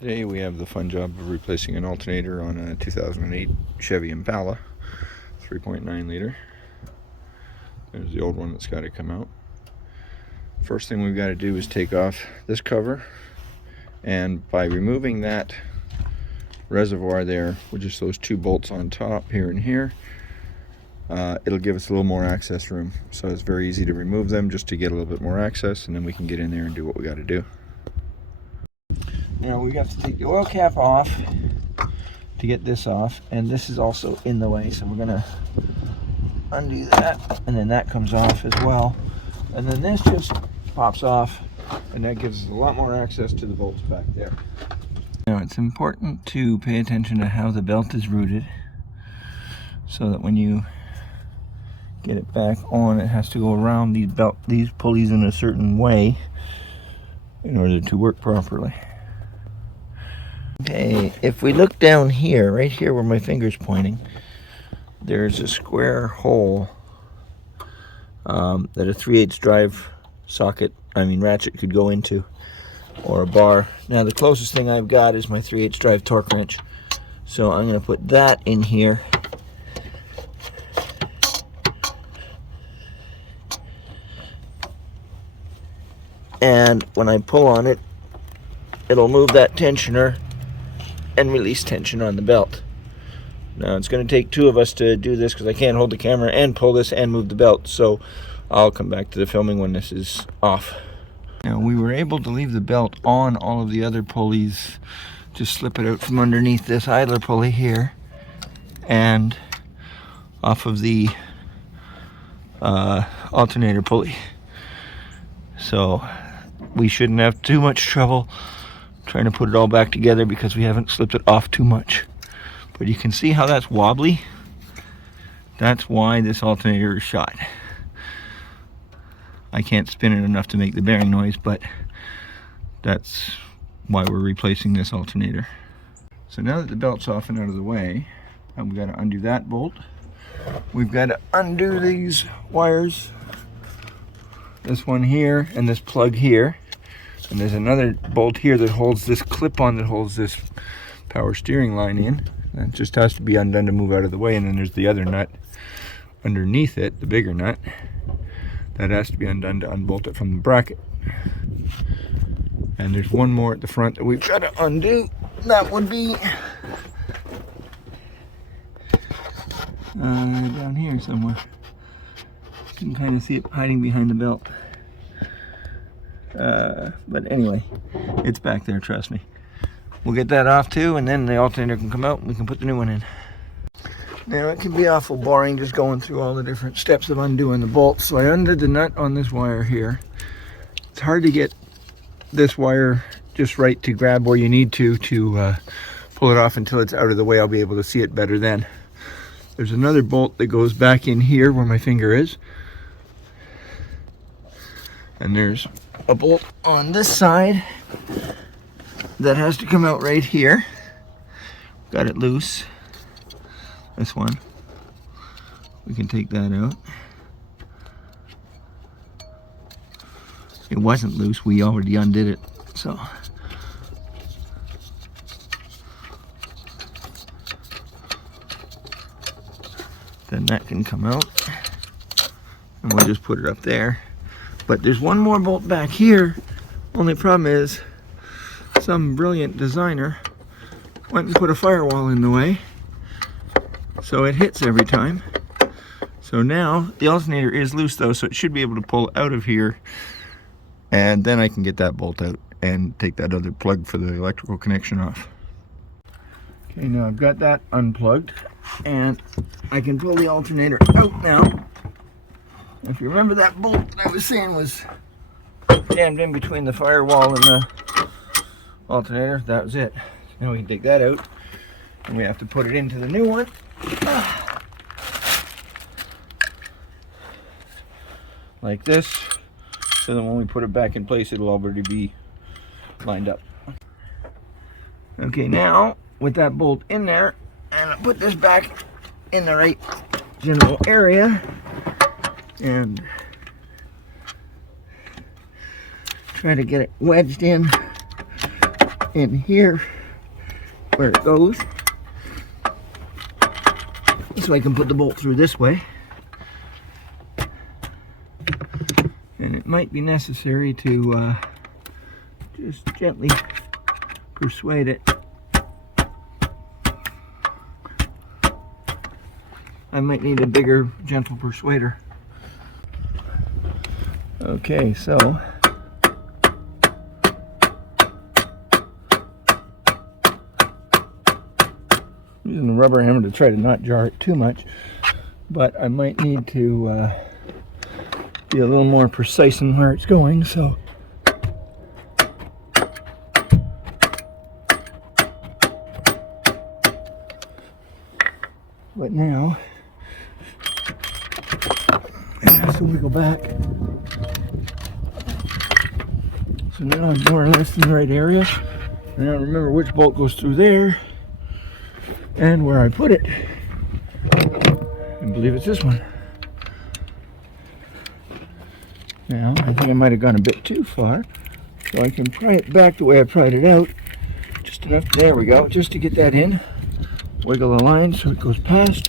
Today we have the fun job of replacing an alternator on a 2008 Chevy Impala 3.9 liter. There's the old one that's got to come out. First thing we've got to do is take off this cover, and by removing that reservoir there with just those two bolts on top here and here, it'll give us a little more access room. So it's very easy to remove them just to get a little bit more access, and then we can get in there and do what we got to do. Now we have to take the oil cap off to get this off, and this is also in the way, so we're gonna undo that, and then that comes off as well, and then this just pops off, and that gives us a lot more access to the bolts back there. Now it's important to pay attention to how the belt is routed, so that when you get it back on, it has to go around these pulleys in a certain way in order to work properly. Okay, if we look down here, right here where my finger's pointing, there's a square hole that a 3/8 drive ratchet could go into, or a bar. Now the closest thing I've got is my 3/8 drive torque wrench, so I'm going to put that in here. And when I pull on it, it'll move that tensioner and release tension on the belt. Now it's going to take two of us to do this because I can't hold the camera and pull this and move the belt, so I'll come back to the filming when this is off. Now we were able to leave the belt on all of the other pulleys, just slip it out from underneath this idler pulley here and off of the alternator pulley, so we shouldn't have too much trouble trying to put it all back together because we haven't slipped it off too much. But you can see how that's wobbly. That's why this alternator is shot. I can't spin it enough to make the bearing noise, but that's why we're replacing this alternator. So now that the belt's off and out of the way, we've got to undo that bolt. We've got to undo these wires, this one here and this plug here. And there's another bolt here that holds this clip-on that holds this power steering line in. That just has to be undone to move out of the way. And then there's the other nut underneath it, the bigger nut, that has to be undone to unbolt it from the bracket. And there's one more at the front that we've got to undo. That would be down here somewhere. You can kind of see it hiding behind the belt. But anyway, it's back there, trust me. We'll get that off too, and then the alternator can come out and we can put the new one in. Now it can be awful boring just going through all the different steps of undoing the bolts. So I undid the nut on this wire here. It's hard to get this wire just right to grab where you need to pull it off until it's out of the way. I'll be able to see it better then. There's another bolt that goes back in here where my finger is. And there's a bolt on this side that has to come out right here. Got it loose. This one. We can take that out. It wasn't loose, we already undid it, so. Then that can come out. And we'll just put it up there. But there's one more bolt back here. Only problem is some brilliant designer went and put a firewall in the way, so it hits every time. So now the alternator is loose though, so it should be able to pull out of here, and then I can get that bolt out and take that other plug for the electrical connection off. Okay, now I've got that unplugged and I can pull the alternator out now. If you remember, that bolt I was saying was jammed in between the firewall and the alternator. That was it. Now we can take that out, and we have to put it into the new one. Like this, so then when we put it back in place, it'll already be lined up. Okay, now with that bolt in there, and I put this back in the right general area, and try to get it wedged in in here where it goes, so I can put the bolt through this way. And it might be necessary to just gently persuade it. I might need a bigger, gentle persuader. Okay, so using the rubber hammer to try to not jar it too much, but I might need to be a little more precise in where it's going, so but now it has to wiggle back. So now I'm more or less in the right area. Now remember which bolt goes through there and where I put it. I believe it's this one. Now, I think I might have gone a bit too far, so I can pry it back the way I pried it out. Just enough, there we go, just to get that in. Wiggle the line so it goes past.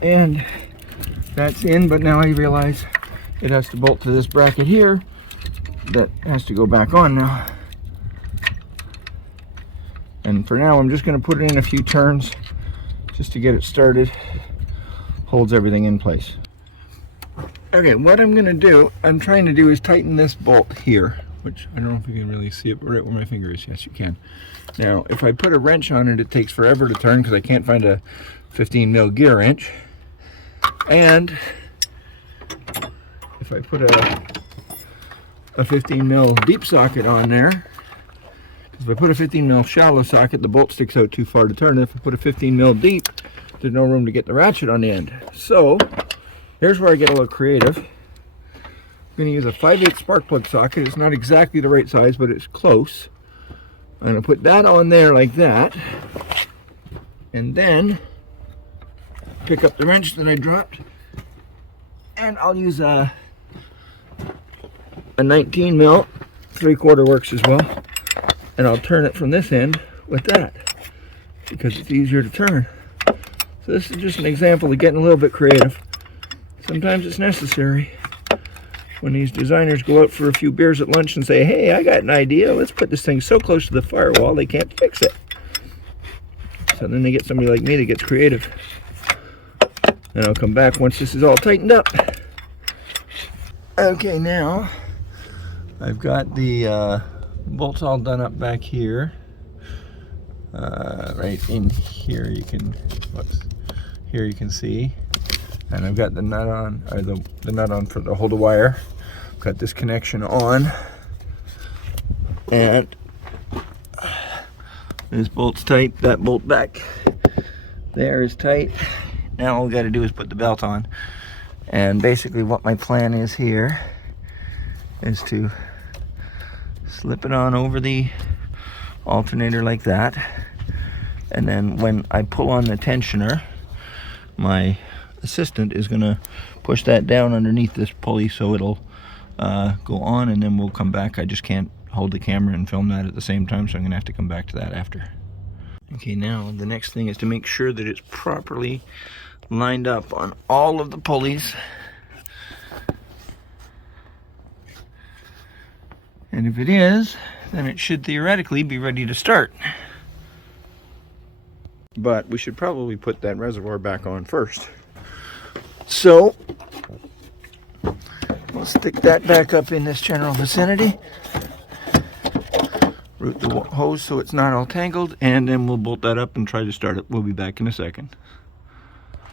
And that's in, but now I realize it has to bolt to this bracket here. That has to go back on now. And for now, I'm just going to put it in a few turns just to get it started. Holds everything in place. Okay, what I'm going to do, I'm trying to do is tighten this bolt here, which I don't know if you can really see it right where my finger is. Yes, you can. Now, if I put a wrench on it, it takes forever to turn because I can't find a 15 mil gear wrench. And if I put a 15 mil deep socket on there, if I put a 15 mil shallow socket, the bolt sticks out too far to turn. If I put a 15 mil deep, there's no room to get the ratchet on the end. So here's where I get a little creative. I'm going to use a 5/8 spark plug socket. It's not exactly the right size, but it's close. I'm going to put that on there like that, and then pick up the wrench that I dropped, and I'll use a 19 mil 3/4 works as well, and I'll turn it from this end with that because it's easier to turn. So this is just an example of getting a little bit creative. Sometimes it's necessary when these designers go out for a few beers at lunch and say, hey, I got an idea, let's put this thing so close to the firewall they can't fix it. So then they get somebody like me that gets creative. And I'll come back once this is all tightened up. Okay, now I've got the bolts all done up back here. Right in here you can, here you can see. And I've got the nut on, or the nut on for the hold the wire. Got this connection on. And this bolt's tight, that bolt back there is tight. Now all we got to do is put the belt on. And basically what my plan is here is to slip it on over the alternator like that. And then when I pull on the tensioner, my assistant is going to push that down underneath this pulley so it'll go on, and then we'll come back. I just can't hold the camera and film that at the same time, so I'm going to have to come back to that after. Okay, now the next thing is to make sure that it's properly lined up on all of the pulleys. And if it is, then it should theoretically be ready to start. But we should probably put that reservoir back on first. So we'll stick that back up in this general vicinity. Route the hose so it's not all tangled, and then we'll bolt that up and try to start it. We'll be back in a second.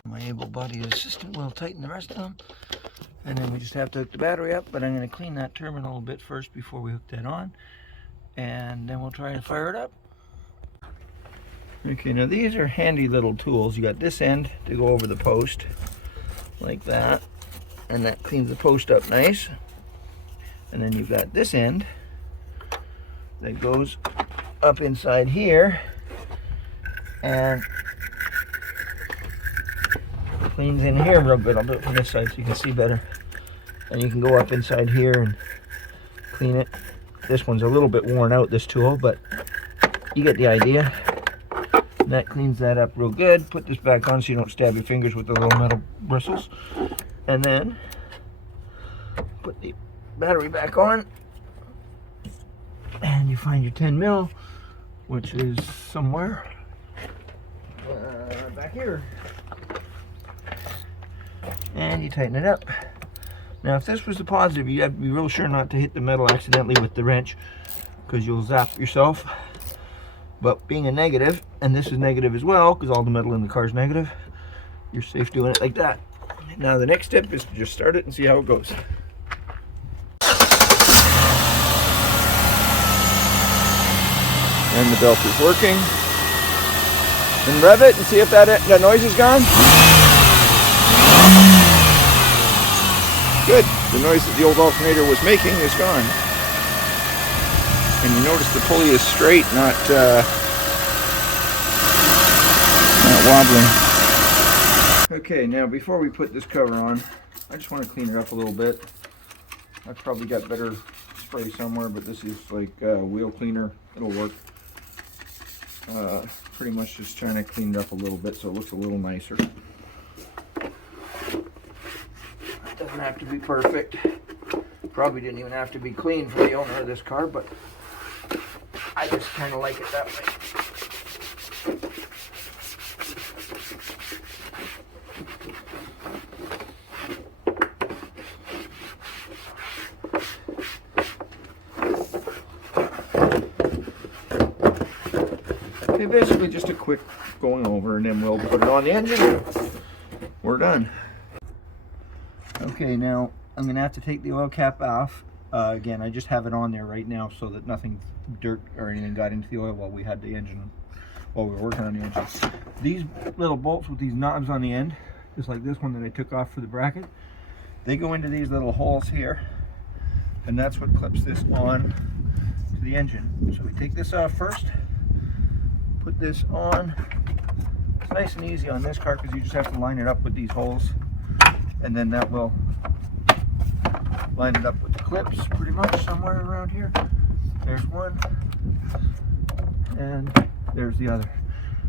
My able-bodied assistant will tighten the rest of them, and then we just have to hook the battery up, but I'm going to clean that terminal a bit first before we hook that on, and then we'll try and fire it up. Okay, now these are handy little tools. You got this end to go over the post like that, and that cleans the post up nice. And then you've got this end that goes up inside here and cleans in here real good. I'll do it from this side so you can see better. And you can go up inside here and clean it This one's a little bit worn out, this tool, but you get the idea. And that cleans that up real good. Put this back on so you don't stab your fingers with the little metal bristles. And then put the battery back on. And you find your 10 mil, which is somewhere back here. And you tighten it up. Now, if this was the positive, you have to be real sure not to hit the metal accidentally with the wrench, because you'll zap yourself. But being a negative, and this is negative as well, because all the metal in the car is negative, you're safe doing it like that. Now, the next step is to just start it and see how it goes. And the belt is working. And rev it and see if that noise is gone. Good. The noise that the old alternator was making is gone. And you notice the pulley is straight, not wobbling. Okay, now before we put this cover on, I just want to clean it up a little bit. I've probably got better spray somewhere, but this is like wheel cleaner. It'll work. Pretty much just trying to clean it up a little bit so it looks a little nicer. It doesn't have to be perfect. Probably didn't even have to be clean for the owner of this car, but I just kind of like it that way. Okay, basically just a quick going over, and then we'll put it on the engine. We're done. Okay, now I'm going to have to take the oil cap off. Again, I just have it on there right now so that nothing, dirt or anything got into the oil while we had the engine, while we were working on the engine. These little bolts with these knobs on the end, just like this one that I took off for the bracket, they go into these little holes here, and that's what clips this on to the engine. So we take this off first, put this on. It's nice and easy on this car because you just have to line it up with these holes, and then that will line it up with the clips pretty much somewhere around here. There's one, and there's the other.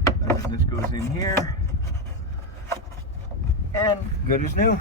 And then this goes in here, and good as new.